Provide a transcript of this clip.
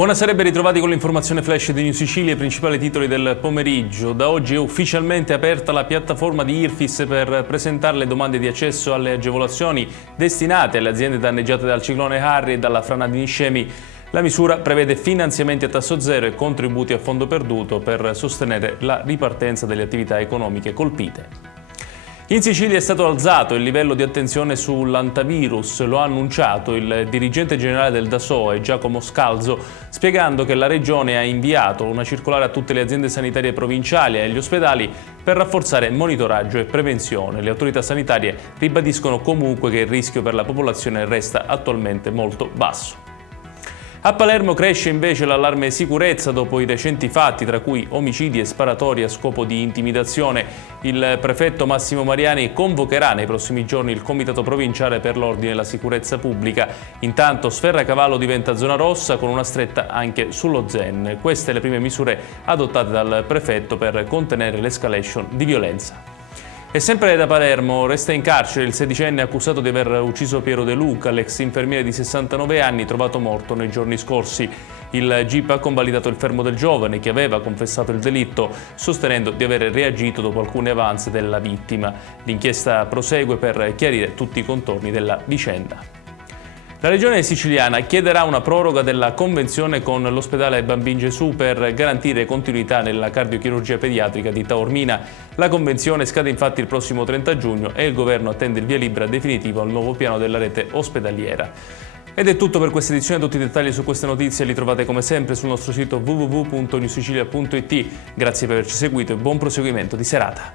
Buonasera e ben ritrovati con l'informazione flash di New Sicilia, i principali titoli del pomeriggio. Da oggi è ufficialmente aperta la piattaforma di IRFIS per presentare le domande di accesso alle agevolazioni destinate alle aziende danneggiate dal ciclone Harry e dalla frana di Niscemi. La misura prevede finanziamenti a tasso zero e contributi a fondo perduto per sostenere la ripartenza delle attività economiche colpite. In Sicilia è stato alzato il livello di attenzione sull'antivirus, lo ha annunciato il dirigente generale del DASOE, Giacomo Scalzo, spiegando che la Regione ha inviato una circolare a tutte le aziende sanitarie provinciali e agli ospedali per rafforzare monitoraggio e prevenzione. Le autorità sanitarie ribadiscono comunque che il rischio per la popolazione resta attualmente molto basso. A Palermo cresce invece l'allarme sicurezza dopo i recenti fatti, tra cui omicidi e sparatori a scopo di intimidazione. Il prefetto Massimo Mariani convocherà nei prossimi giorni il Comitato Provinciale per l'Ordine e la Sicurezza Pubblica. Intanto Sferracavallo diventa zona rossa con una stretta anche sullo Zen. Queste le prime misure adottate dal prefetto per contenere l'escalation di violenza. E sempre da Palermo resta in carcere il sedicenne accusato di aver ucciso Piero De Luca, l'ex infermiere di 69 anni trovato morto nei giorni scorsi. Il GIP ha convalidato il fermo del giovane che aveva confessato il delitto, sostenendo di aver reagito dopo alcune avanze della vittima. L'inchiesta prosegue per chiarire tutti i contorni della vicenda. La Regione siciliana chiederà una proroga della convenzione con l'ospedale Bambin Gesù per garantire continuità nella cardiochirurgia pediatrica di Taormina. La convenzione scade infatti il prossimo 30 giugno e il governo attende il via libera definitivo al nuovo piano della rete ospedaliera. Ed è tutto per questa edizione, tutti i dettagli su queste notizie li trovate come sempre sul nostro sito www.newsicilia.it. Grazie per averci seguito e buon proseguimento di serata.